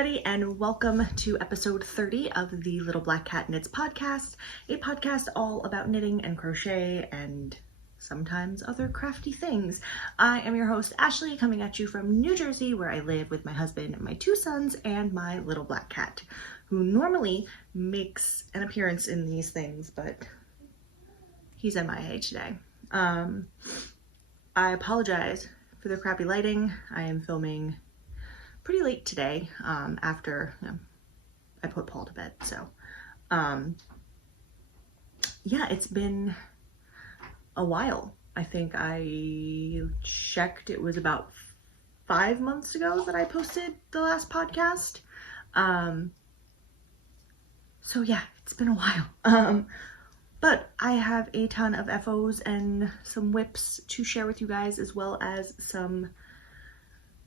everybody, and welcome to episode 30 of the Little Black Cat Knits podcast, a podcast all about knitting and crochet and sometimes other crafty things. I am your host, Ashley, coming at you from New Jersey, where I live with my husband, my two sons, and my little black cat, who normally makes an appearance in these things, but he's MIA today. I apologize for the crappy lighting. I am filming pretty late today after I put Paul to bed. So yeah, it's been a while. I think I checked, it was about 5 months ago that I posted the last podcast. So yeah, it's been a while. But I have a ton of FOs and some whips to share with you guys, as well as some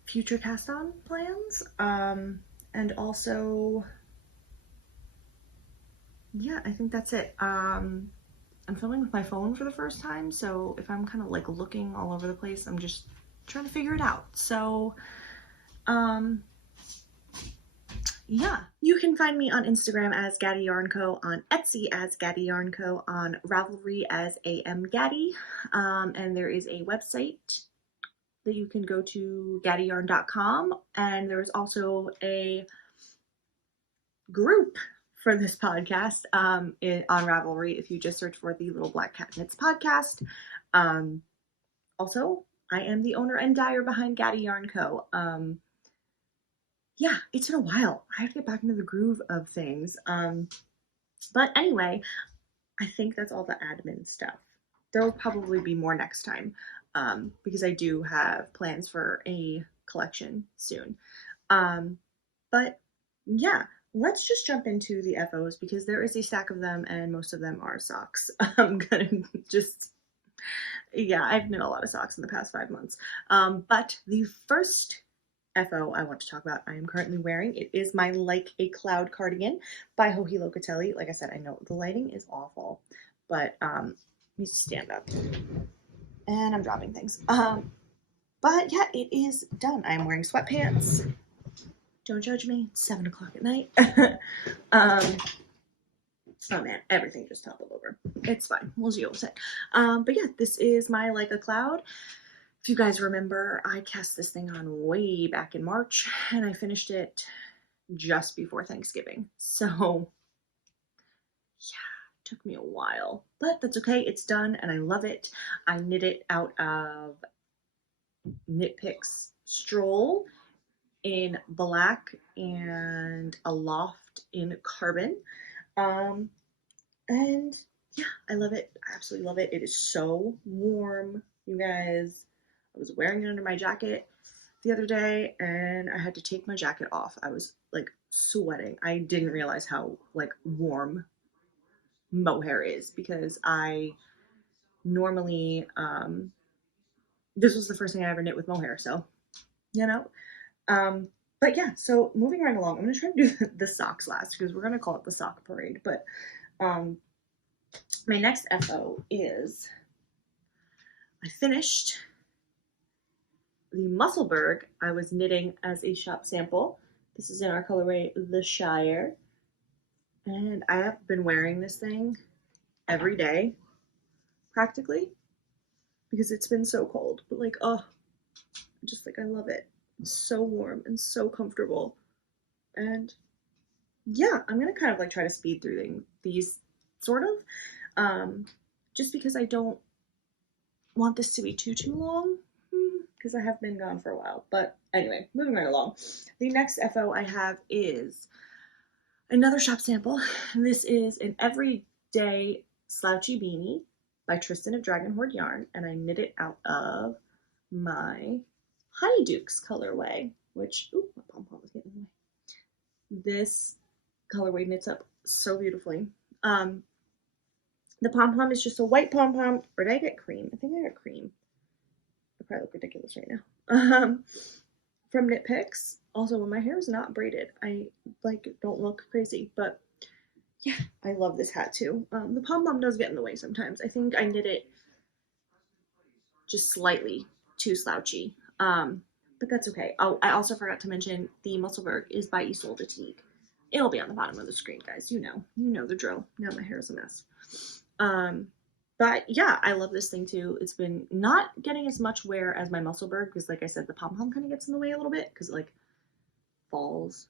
future cast on plans. And also, yeah, I think that's it. I'm filming with my phone for the first time, so if I'm kind of like looking all over the place, I'm just trying to figure it out. So, yeah, you can find me on Instagram as Gatti Yarn Co, on Etsy as Gatti Yarn Co, on Ravelry as AM Gatti, and there is a website that you can go to gattiyarn.com, and there is also a group for this podcast on Ravelry if you just search for the Little Black Cat Knits podcast. Also, I am the owner and dyer behind Gatti Yarn Co. Yeah, it's been a while. I have to get back into the groove of things. But anyway, I think that's all the admin stuff. There will probably be more next time because I do have plans for a collection soon. But yeah, let's just jump into the FOs because there is a stack of them and most of them are socks. I'm gonna yeah, I've knit a lot of socks in the past 5 months. But the first FO I want to talk about, I am currently wearing. It is my Like a Cloud cardigan by Joji Locatelli. Like I said, I know the lighting is awful, but let me stand up. And I'm dropping things. But yeah, it is done. I'm wearing sweatpants. Don't judge me. It's 7 o'clock at night. Oh man, everything just toppled over. It's fine. We'll deal with it. But yeah, this is my Like a Cloud. If you guys remember, I cast this thing on way back in March, and I finished it just before Thanksgiving. So, yeah, it took me a while, but that's okay. It's done, and I love it. I knit it out of Knit Picks Stroll in black and a loft in carbon. And yeah, I love it. I absolutely love it. It is so warm, you guys. I was wearing it under my jacket the other day and I had to take my jacket off. I was like sweating. I didn't realize how like warm mohair is because I normally, this was the first thing I ever knit with mohair. So, you know, but yeah, so moving right along, I'm going to try to do the socks last because we're going to call it the sock parade. But my next FO is I finished the Musselburgh I was knitting as a shop sample. This is in our colorway The Shire. And I have been wearing this thing every day, practically, because it's been so cold. But like, oh, just like I love it. It's so warm and so comfortable. And yeah, I'm gonna kind of like try to speed through these sort of, just because I don't want this to be too long. Because I have been gone for a while. But anyway, moving right along. The next FO I have is another shop sample. And this is an Everyday Slouchy Beanie by Tristan of Dragon Horde Yarn. And I knit it out of my Honeydukes colorway, which, ooh, my pom-pom was getting in the way. This colorway knits up so beautifully. The pom-pom is just a white pom-pom. Or did I get cream? I think I got cream. I probably look ridiculous right now. From Knit Picks. Also, when my hair is not braided, I like don't look crazy, but yeah, I love this hat too. The pom-pom does get in the way sometimes. I think I knit it just slightly too slouchy. But but that's okay. Oh, I also forgot to mention the Musselburgh is by Isolde Teague. It'll be on the bottom of the screen, guys. You know the drill. Now my hair is a mess. But yeah, I love this thing too. It's been not getting as much wear as my Musselburgh because, like I said, the pom pom kind of gets in the way a little bit because it like falls,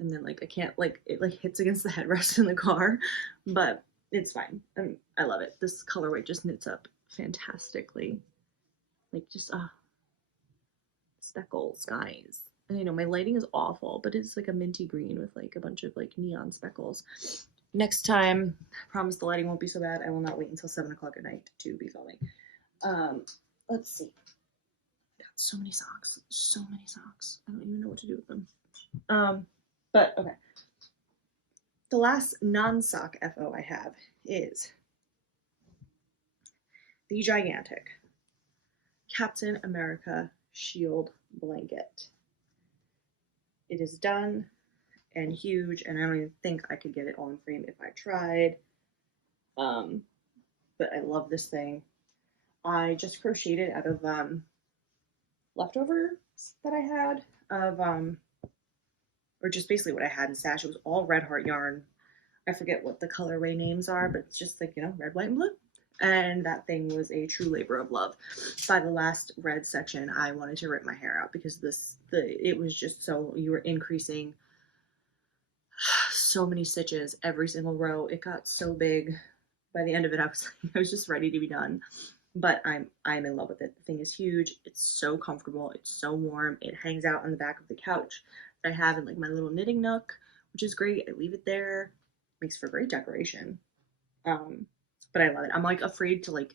and then like I can't like it like hits against the headrest in the car, but it's fine. I love it. This colorway just knits up fantastically. Like just speckle skies. And I know my lighting is awful, but it's like a minty green with like a bunch of like neon speckles. Next time, I promise the lighting won't be so bad. I will not wait until 7 o'clock at night to be filming. Let's see. Got so many socks. So many socks. I don't even know what to do with them. But okay. The last non-sock FO I have is the gigantic Captain America Shield blanket. It is done and huge, and I don't even think I could get it all in frame if I tried. But I love this thing. I just crocheted out of leftovers that I had of or just basically what I had in stash. It was all Red Heart yarn. I forget what the colorway names are, but it's just like, you know, red, white, and blue. And that thing was a true labor of love. By the last red section, I wanted to rip my hair out because it was just so, you were increasing so many stitches every single row. It got so big. By the end of it, I was just ready to be done. But I'm in love with it. The thing is huge. It's so comfortable. It's so warm. It hangs out on the back of the couch that I have in like my little knitting nook, which is great. I leave it there. Makes for great decoration. But I love it. I'm like afraid to like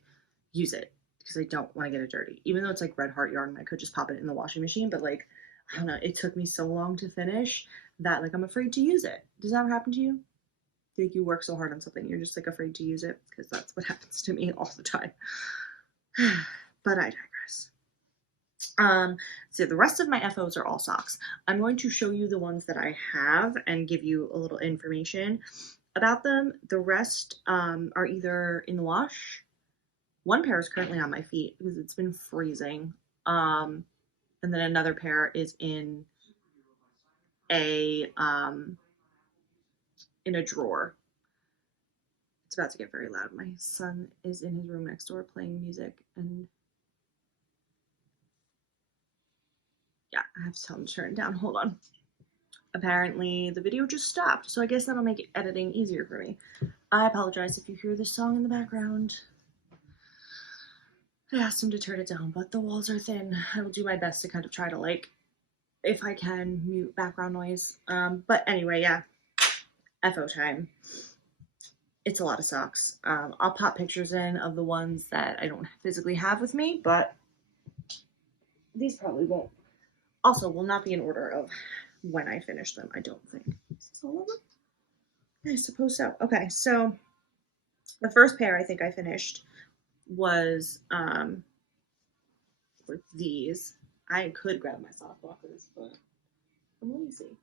use it because I don't want to get it dirty. Even though it's like Red Heart yarn, I could just pop it in the washing machine. But like, I don't know, it took me so long to finish that like I'm afraid to use it. Does that ever happen to you? Like you work so hard on something, you're just like afraid to use it? Because that's what happens to me all the time. But I digress. So the rest of my FOs are all socks. I'm going to show you the ones that I have and give you a little information about them. The rest are either in the wash. One pair is currently on my feet because it's been freezing. And then another pair is in a drawer. It's about to get very loud. My son is in his room next door playing music, and yeah, I have to tell him to turn it down. Hold on. Apparently the video just stopped, so I guess that'll make editing easier for me. I apologize if you hear this song in the background. I asked him to turn it down, but the walls are thin. I will do my best to kind of try to, like, if I can, mute background noise. But anyway, yeah, FO time. It's a lot of socks. I'll pop pictures in of the ones that I don't physically have with me, but these probably won't. Also, will not be in order of when I finish them, I don't think. Is this all of them? I suppose so. Okay, so the first pair I think I finished was with these. I could grab my sock blockers, but I'm lazy.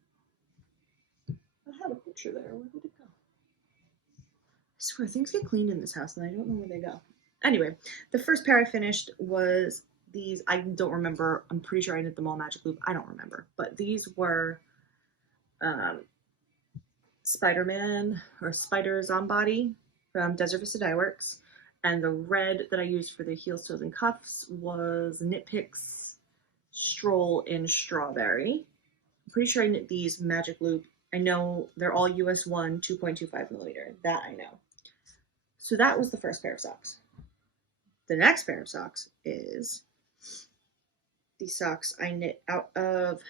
I had a picture there. Where did it go? I swear, things get cleaned in this house and I don't know where they go. Anyway, the first pair I finished was these. I don't remember. I'm pretty sure I knit them all magic loop. I don't remember. But these were Spider-Man or Spiders on Body from Desert Vista Dye Works. And the red that I used for the heels, toes, and cuffs was Knit Picks Stroll in Strawberry. I'm pretty sure I knit these magic loop. I know they're all US 1, 2.25 millimeter. That I know. So that was the first pair of socks. The next pair of socks is these socks I knit out of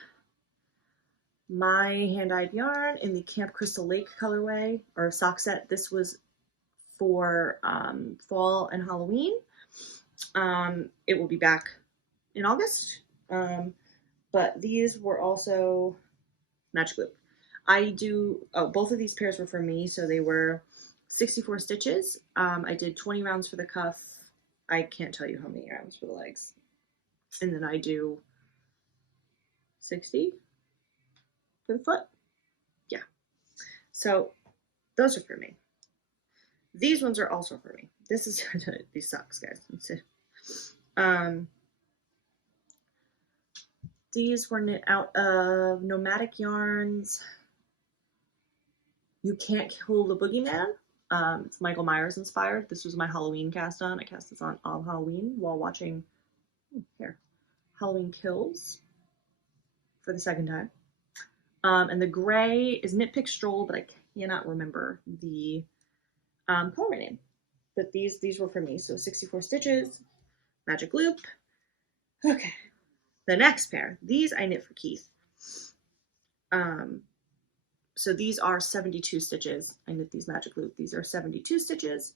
my hand-dyed yarn in the Camp Crystal Lake colorway or sock set. This was for fall and Halloween. It will be back in August. But these were also magic loop. Both of these pairs were for me, so they were 64 stitches. I did 20 rounds for the cuff. I can't tell you how many rounds for the legs. And then I do 60 for the foot. Yeah. So those are for me. These ones are also for me. This is these socks, guys. These were knit out of Nomadic Yarns. You Can't Kill the Boogeyman. It's Michael Myers inspired. This was my Halloween cast on. I cast this on Halloween while watching Halloween Kills for the second time. And the gray is Nitpick Stroll, but I cannot remember the color name. But these were for me. So 64 stitches, magic loop. Okay, the next pair. These I knit for Keith. So these are 72 stitches. I knit these magic loop. These are 72 stitches.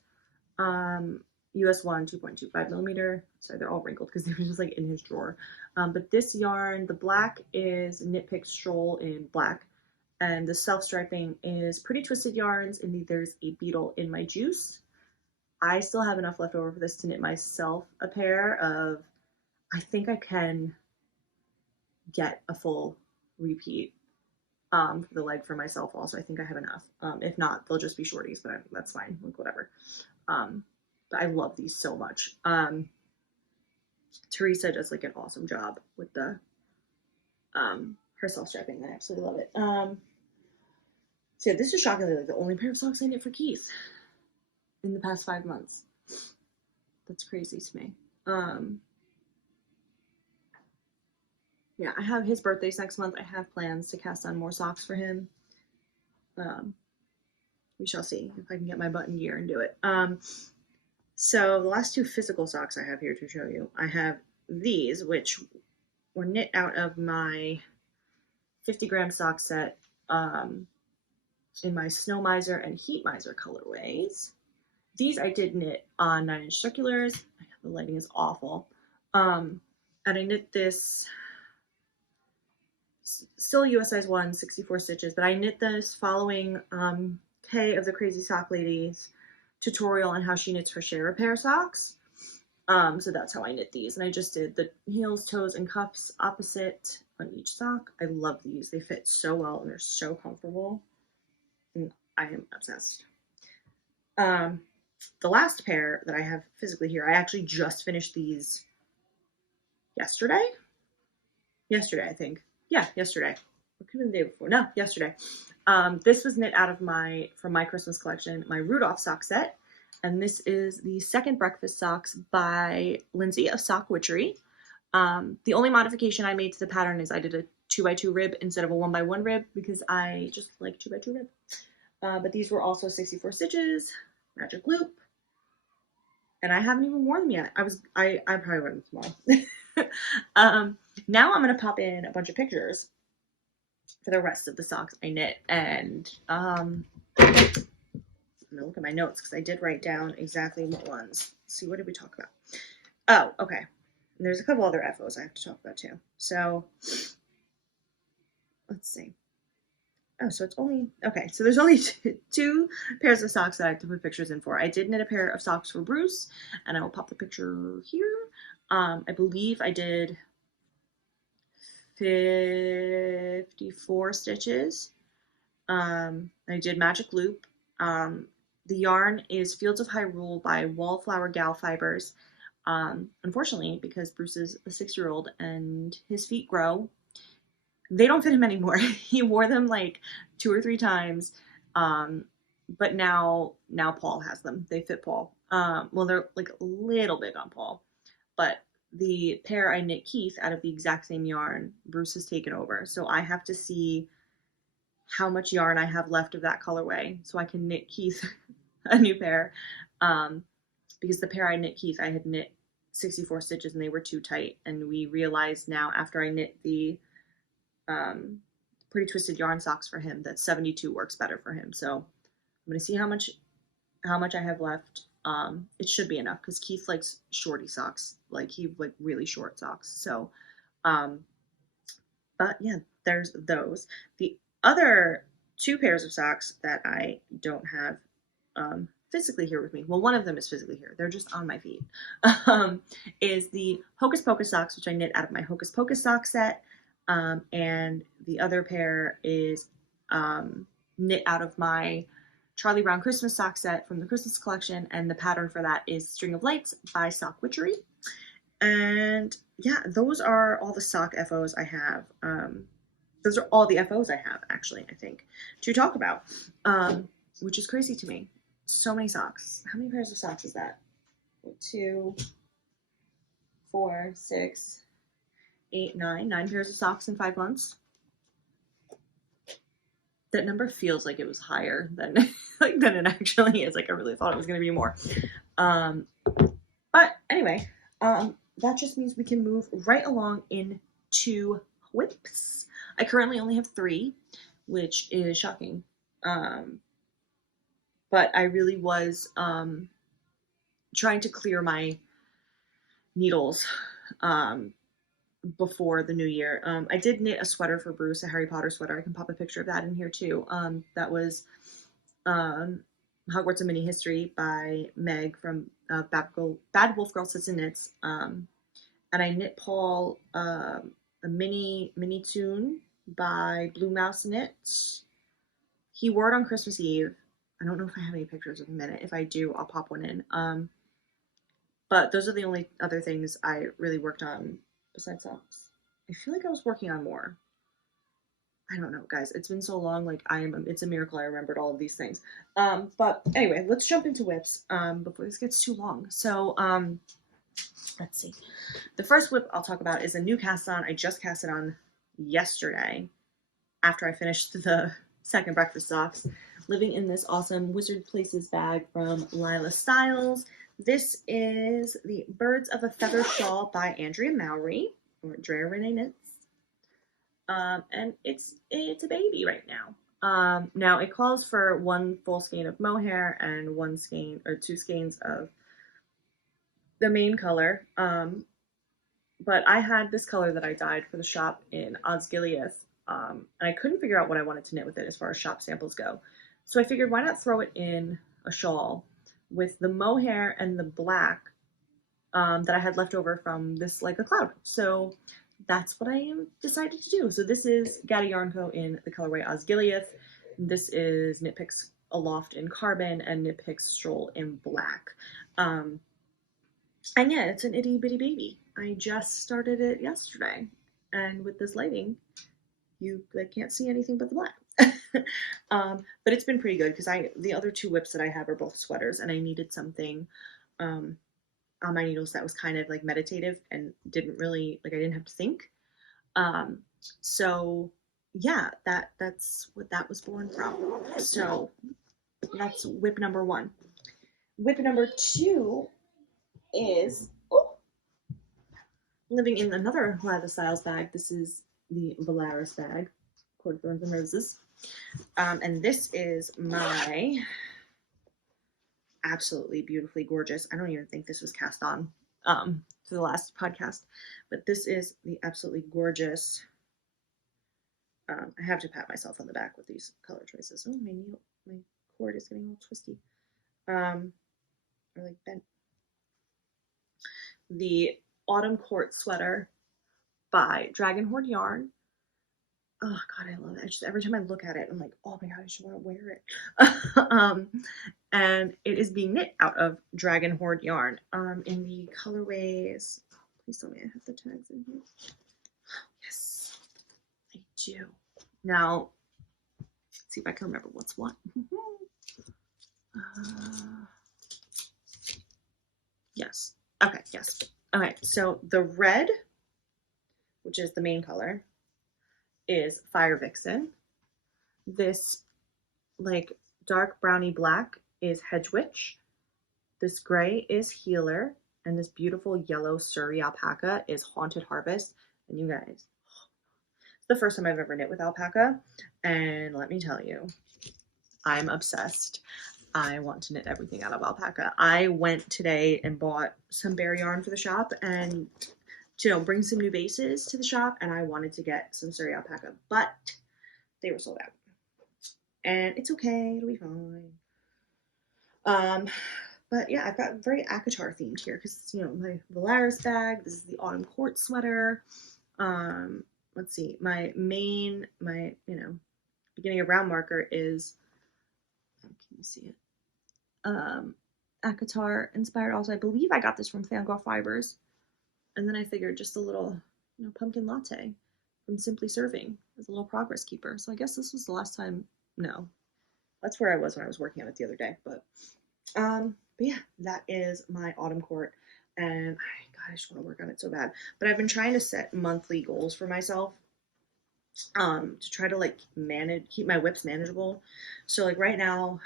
US 1, 2.25 millimeter. Sorry, they're all wrinkled because they were just like in his drawer. But this yarn, the black is Nitpick Stroll in black. And the self-striping is Pretty Twisted Yarns, and there's a beetle in my juice. I still have enough left over for this to knit myself a pair of, I think I can get a full repeat for the leg for myself also. I think I have enough. If not, they'll just be shorties, but that's fine, like whatever. But I love these so much. Teresa does like an awesome job with the her self-striping. I absolutely love it. So yeah, this is shockingly like the only pair of socks I knit for Keith in the past 5 months. That's crazy to me. Yeah, I have his birthday's next month. I have plans to cast on more socks for him. We shall see if I can get my butt in gear and do it. So the last 2 physical socks I have here to show you, I have these, which were knit out of my 50-gram sock set in my Snow Miser and Heat Miser colorways. These I did knit on 9-inch circulars. The lighting is awful. And I knit this, still US size 1, 64 stitches, but I knit this following Kay of the Crazy Sock Ladies tutorial on how she knits her share a pair socks. So that's how I knit these. And I just did the heels, toes, and cuffs opposite on each sock. I love these. They fit so well and they're so comfortable. And I am obsessed. The last pair that I have physically here, I actually just finished these yesterday. Yesterday, I think. Yeah, yesterday. It could have been the day before. No, yesterday. This was knit out of from my Christmas collection, my Rudolph sock set. And this is the second breakfast socks by Lindsay of Sock Witchery. The only modification I made to the pattern is I did a 2x2 rib instead of a 1x1 rib because I just like 2x2 rib. But these were also 64 stitches, magic loop, and I haven't even worn them yet. I probably wear them tomorrow. Now I'm gonna pop in a bunch of pictures for the rest of the socks I knit, and I'm gonna look at my notes because I did write down exactly what ones. Let's see, what did we talk about? Oh, okay. And there's a couple other FOs I have to talk about too. So let's see. Oh, so it's only, okay, so there's only 2 pairs of socks that I have to put pictures in for. I did knit a pair of socks for Bruce, and I will pop the picture here. I believe I did 54 stitches. I did magic loop. The yarn is Fields of Hyrule by Wallflower Gal Fibers. Unfortunately, because Bruce is a 6-year-old and his feet grow, they don't fit him anymore. He wore them like 2 or 3 times, but now Paul has them. They fit Paul. Well, they're like a little big on Paul, but the pair I knit Keith out of the exact same yarn, Bruce has taken over. So I have to see how much yarn I have left of that colorway so I can knit Keith a new pair. Because the pair I knit Keith, I had knit 64 stitches and they were too tight. And we realized now after I knit the Pretty Twisted Yarn socks for him that 72 works better for him. So I'm gonna see how much I have left. It should be enough because Keith likes shorty socks, like he like really short socks. So, but yeah, there's those. The other 2 pairs of socks that I don't have physically here with me, well, one of them is physically here, they're just on my feet, is the Hocus Pocus socks, which I knit out of my Hocus Pocus sock set. And the other pair is knit out of my Charlie Brown Christmas sock set from the Christmas collection, and the pattern for that is String of Lights by Sock Witchery. And yeah, those are all the sock FOs I have. Those are all the FOs I have, actually, I think, to talk about, which is crazy to me. So many socks. How many pairs of socks is that? 2, 4, 6, 8, 9. 9 pairs of socks in 5 months. That number feels like it was higher than like than it actually is. Like I really thought it was going to be more. Um, but anyway, that just means we can move right along into whips. I currently only have 3, which is shocking. Um, but I really was trying to clear my needles um, before the new year. I did knit a sweater for Bruce, a Harry Potter sweater. I can pop a picture of that in here too. That was um, Hogwarts: A Mini History by Meg from Bad Wolf Girl Sits and Knits. And I knit Paul a mini tune by Blue Mouse Knits. He wore it on Christmas Eve. I don't know if I have any pictures of him in it. If I do, I'll pop one in. But those are the only other things I really worked on besides socks. I feel like I was working on more. I don't know, guys. It's been so long. Like it's a miracle I remembered all of these things. But anyway, let's jump into whips before this gets too long. So let's see. The first whip I'll talk about is a new cast on. I just cast it on yesterday after I finished the second breakfast socks. Living in this awesome Wizard Places bag from Lila Styles. This is the Birds of a Feather Shawl by Andrea Mowry, or Drea Renee Knits. And it's a baby right now. Now it calls for 1 full skein of mohair and 1 skein or 2 skeins of the main color. But I had this color that I dyed for the shop in Osgiliath, and I couldn't figure out what I wanted to knit with it as far as shop samples go. So I figured, why not throw it in a shawl with the mohair and the black that I had left over from this Like a Cloud. So that's what I decided to do. So this is Gatti Yarn Co. in the colorway Osgiliath. This is Knit Picks Aloft in Carbon and Knit Picks Stroll in Black. And yeah, it's an itty bitty baby. I just started it yesterday. And with this lighting, you can't see anything but the black. But it's been pretty good because the other 2 whips that I have are both sweaters, and I needed something on my needles that was kind of like meditative and didn't really I didn't have to think. So yeah, that's what that was born from. So that's whip number 1. Whip number 2 is living in another Lila Styles bag. This is the Valaris bag, Cord Thorns and Roses. And this is my absolutely beautifully gorgeous. I don't even think this was cast on for the last podcast, but this is the absolutely gorgeous. I have to pat myself on the back with these color choices. Oh, my cord is getting all twisty, or like bent. The Autumn Court sweater by Dragon Horde Yarn. Oh God, I love it. Just every time I look at it, I'm like, oh my God, I just want to wear it. And it is being knit out of Dragon Horde yarn. In the colorways. Please tell me I have the tags in here. Yes, I do. Now, let's see if I can remember what's what. Yes. Okay. Yes. Okay. So the red, which is the main color, is Fire Vixen. This dark browny black is Hedge Witch. This gray is Healer. And this beautiful yellow Surrey alpaca is Haunted Harvest. And you guys, it's the first time I've ever knit with alpaca. And let me tell you, I'm obsessed. I want to knit everything out of alpaca. I went today and bought some bare yarn for the shop and to bring some new bases to the shop, and I wanted to get some Surrey alpaca, but they were sold out. And it's okay, it'll be fine. But yeah, I've got very ACOTAR themed here because my Valaris bag. This is the Autumn Court sweater. Let's see, my beginning of round marker is. Can you see it? ACOTAR inspired. Also, I believe I got this from Fangirl Fibers. And then I figured just a little, pumpkin latte from Simply Serving as a little progress keeper. So I guess this was the last time. No, that's where I was when I was working on it the other day. But yeah, that is my autumn court, and God, I just want to work on it so bad. But I've been trying to set monthly goals for myself, to try to like keep my whips manageable. So like right now,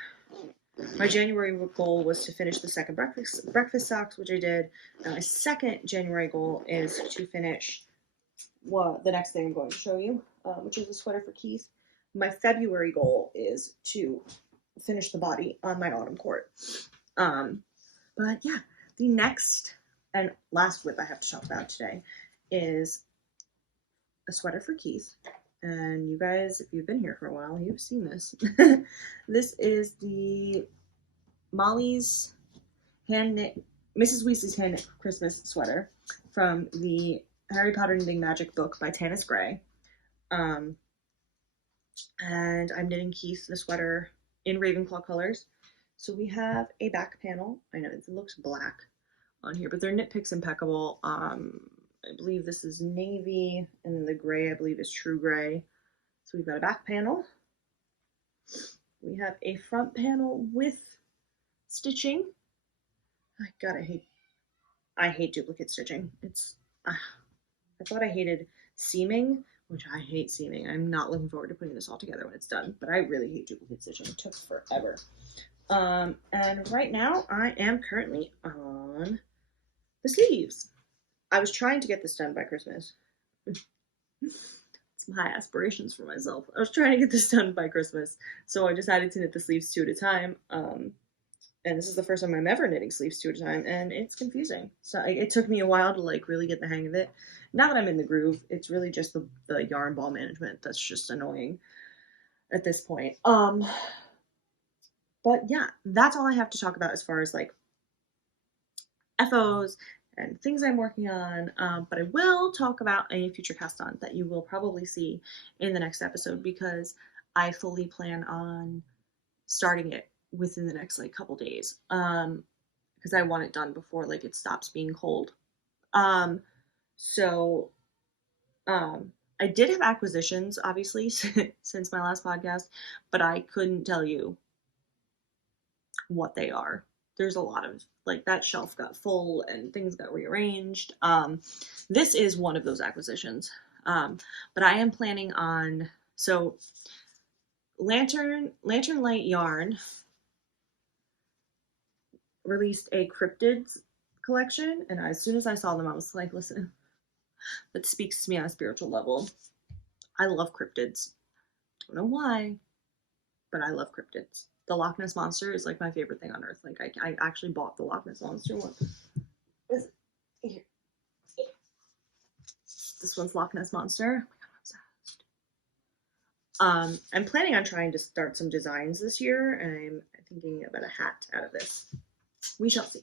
my January goal was to finish the second breakfast socks, which I did. And my second January goal is to finish the next thing I'm going to show you, which is a sweater for Keith. My February goal is to finish the body on my autumn court. But yeah, the next and last whip I have to talk about today is a sweater for Keith. And you guys, if you've been here for a while, you've seen this. This is the Molly's Mrs. Weasley's hand knit Christmas sweater from the Harry Potter Knitting Magic book by Tanis Gray. And I'm knitting Keith the sweater in Ravenclaw colors. So we have a back panel. I know it looks black on here, but their knit pick's impeccable. I believe this is navy, and then the gray I believe is true gray. So we've got a back panel. We have a front panel with stitching. God, I hate duplicate stitching. I thought I hated seaming, which I hate seaming. I'm not looking forward to putting this all together when it's done, but I really hate duplicate stitching. It took forever. And right now I am currently on the sleeves. I was trying to get this done by Christmas. Some high aspirations for myself. I was trying to get this done by Christmas, so I decided to knit the sleeves 2 at a time. And this is the first time I'm ever knitting sleeves 2 at a time, and it's confusing. So it took me a while to like really get the hang of it. Now that I'm in the groove, it's really just the yarn ball management that's just annoying at this point. But yeah, that's all I have to talk about as far as like FOs and things I'm working on. But I will talk about a future cast on that you will probably see in the next episode, because I fully plan on starting it within the next like couple days, because I want it done before like it stops being cold. So I did have acquisitions obviously since my last podcast, but I couldn't tell you what they are. There's a lot of like that shelf got full and things got rearranged. This is one of those acquisitions. But I am planning on, so Lantern Light Yarn released a cryptids collection, and as soon as I saw them, I was like, listen, that speaks to me on a spiritual level. I love cryptids. Don't know why, but I love cryptids. The Loch Ness Monster is like my favorite thing on earth. Like I actually bought the Loch Ness Monster one. This one's Loch Ness Monster. I'm planning on trying to start some designs this year, and I'm thinking about a hat out of this. We shall see.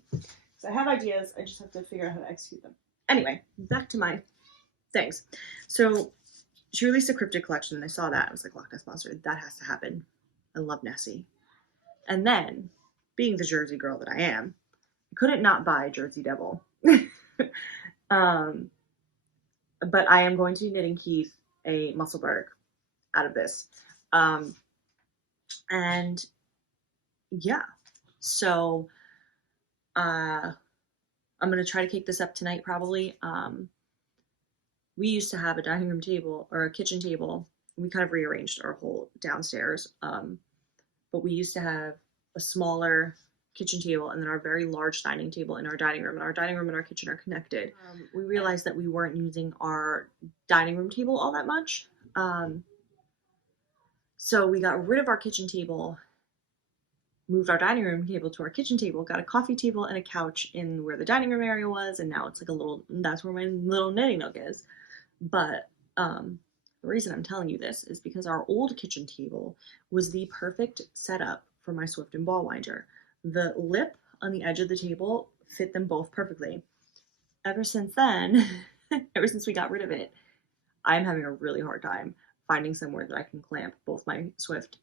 So I have ideas, I just have to figure out how to execute them. Anyway, back to my things. So she released a cryptid collection, and I saw that. I was like, Loch Ness Monster, that has to happen. I love Nessie. And then, being the Jersey girl that I am, I couldn't not buy Jersey Devil. But I am going to be knitting Keith a Musselburgh out of this. And yeah, so I'm going to try to cake this up tonight probably. We used to have a dining room table or a kitchen table. We kind of rearranged our whole downstairs. But we used to have a smaller kitchen table and then our very large dining table in our dining room. And our dining room and our kitchen are connected. We realized that we weren't using our dining room table all that much. So we got rid of our kitchen table, moved our dining room table to our kitchen table, got a coffee table and a couch in where the dining room area was, and now it's like that's where my little knitting nook is. But the reason I'm telling you this is because our old kitchen table was the perfect setup for my Swift and ball winder. The lip on the edge of the table fit them both perfectly. Ever since then, ever since we got rid of it, I'm having a really hard time finding somewhere that I can clamp both my Swift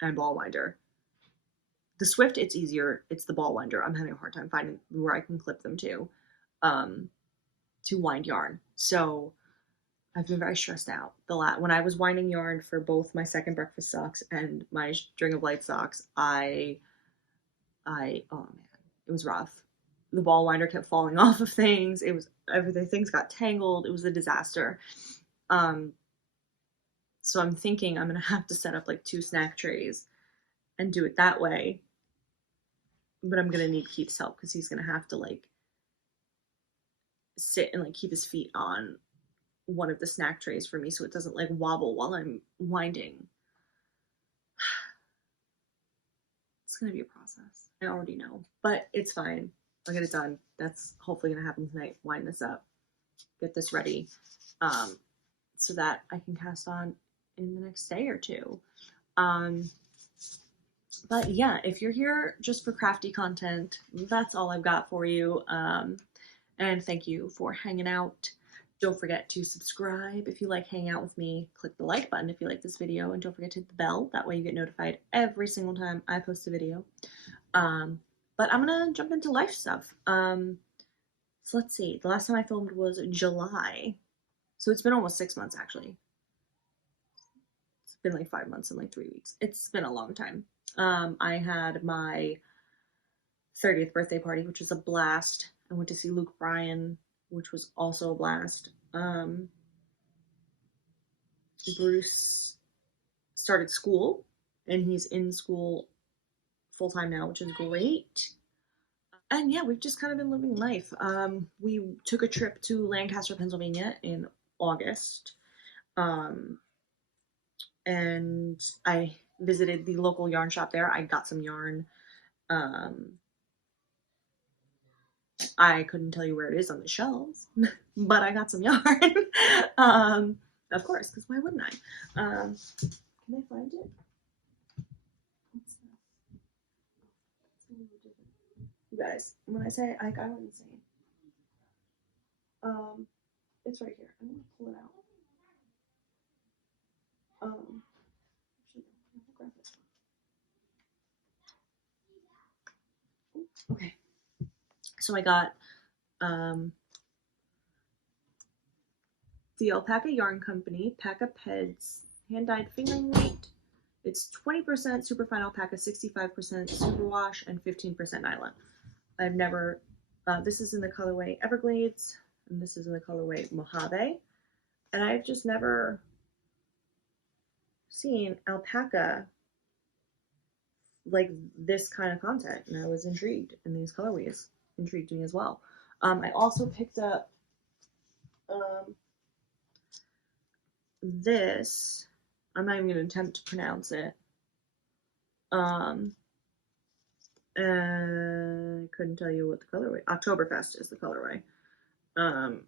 and ball winder. The Swift, it's easier. It's the ball winder I'm having a hard time finding where I can clip them to. to wind yarn. So I've been very stressed out. When I was winding yarn for both my second breakfast socks and my string of light socks, oh man, it was rough. The ball winder kept falling off of things. It was everything. Things got tangled. It was a disaster. Um, so I'm thinking I'm gonna have to set up like 2 snack trays and do it that way. But I'm gonna need Keith's help because he's gonna have to like sit and like keep his feet on one of the snack trays for me so it doesn't like wobble while I'm winding. It's gonna be a process. I already know, but it's fine. I'll get it done. That's hopefully gonna happen tonight. Wind this up, get this ready, so that I can cast on in the next day or two. But yeah, if you're here just for crafty content, that's all I've got for you. And thank you for hanging out. Don't forget to subscribe if you like hanging out with me. Click the like button if you like this video, and don't forget to hit the bell. That way you get notified every single time I post a video. But I'm gonna jump into life stuff. So let's see. The last time I filmed was July. So it's been almost 6 months actually. It's been like 5 months and like 3 weeks. It's been a long time. I had my 30th birthday party, which was a blast. I went to see Luke Bryan, which was also a blast. Bruce started school, and he's in school full-time now, which is great. And yeah, we've just kind of been living life. We took a trip to Lancaster, Pennsylvania in August. And I visited the local yarn shop there. I got some yarn. I couldn't tell you where it is on the shelves, but I got some yarn. Of course, because why wouldn't I? Can I find it? What's that? It's a little different. You guys, when I say I go insane. It's right here. I'm gonna pull it out. Okay. So I got the Alpaca Yarn Company Paca Peds hand-dyed fingering weight. It's 20% superfine alpaca, 65% superwash, and 15% nylon. I've never, this is in the colorway Everglades, and this is in the colorway Mojave, and I've just never seen alpaca like this kind of content, and I was intrigued, and these colorways intrigued me as well. I also picked up this. I'm not even going to attempt to pronounce it. I couldn't tell you what the colorway. Oktoberfest is the colorway. And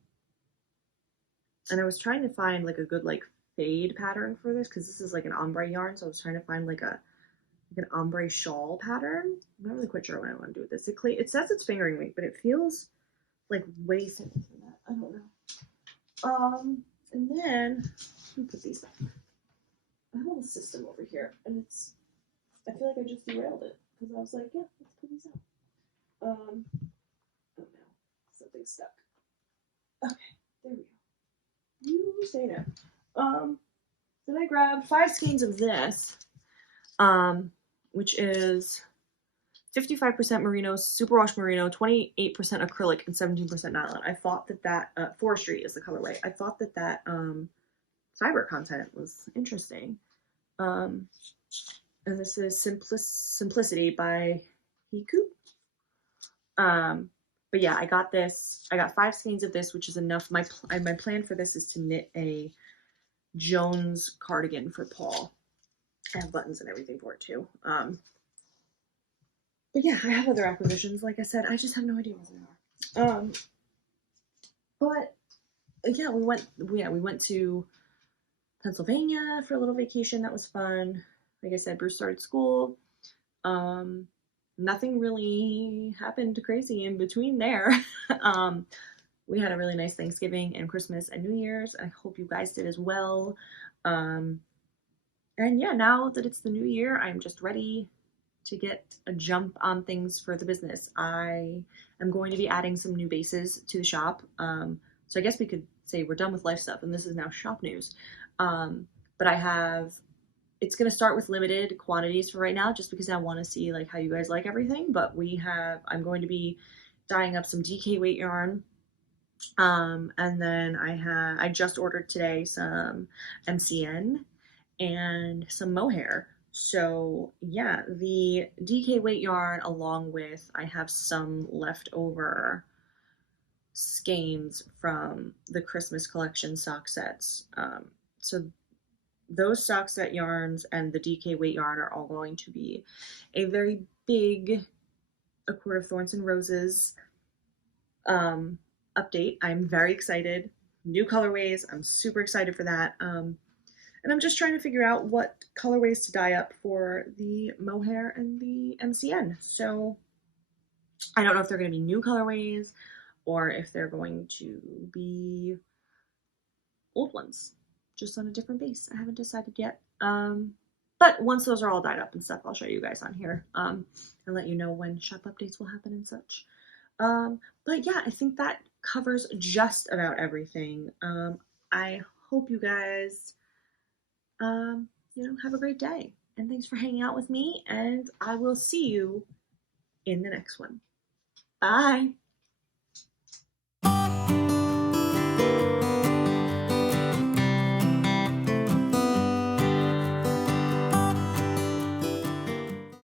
I was trying to find like a good like fade pattern for this because this is like an ombre yarn, so I was trying to find like an ombre shawl pattern. I'm not really quite sure what I want to do with this. It says it's fingering weight, but it feels like way thinner than that. I don't know. And then let me put these back. I have a little system over here, and I feel like I just derailed it because I was like, yeah, let's put these out. Oh no, something's stuck. Okay, there we go. You stay there. Then I grabbed 5 skeins of this, which is 55% merino, superwash merino, 28% acrylic, and 17% nylon. I thought that forestry is the colorway. I thought that fiber content was interesting. And this is Simplicity by Hiku. But yeah, I got this. I got 5 skeins of this, which is enough. My plan for this is to knit a Jones cardigan for Paul. I have buttons and everything for it too. But yeah, I have other acquisitions. Like I said, I just have no idea what they are. But yeah, we went to Pennsylvania for a little vacation. That was fun. Like I said, Bruce started school. Nothing really happened crazy in between there. We had a really nice Thanksgiving and Christmas and New Year's. I hope you guys did as well. And yeah, now that it's the new year, I'm just ready to get a jump on things for the business. I am going to be adding some new bases to the shop. So I guess we could say we're done with life stuff, and this is now shop news. But I have it's going to start with limited quantities for right now, just because I want to see like how you guys like everything. But I'm going to be dyeing up some DK weight yarn. And then I just ordered today some MCN and some mohair. So yeah, the DK weight yarn, along with I have some leftover skeins from the Christmas collection sock sets. So those sock set yarns and the DK weight yarn are all going to be a very big A Court of Thorns and Roses um, update. I'm very excited. New colorways. I'm super excited for that. And I'm just trying to figure out what colorways to dye up for the mohair and the MCN. So I don't know if they're going to be new colorways or if they're going to be old ones, just on a different base. I haven't decided yet. But once those are all dyed up and stuff, I'll show you guys on here and let you know when shop updates will happen and such. But yeah, I think that covers just about everything. I hope you guys, have a great day. And thanks for hanging out with me. And I will see you in the next one. Bye.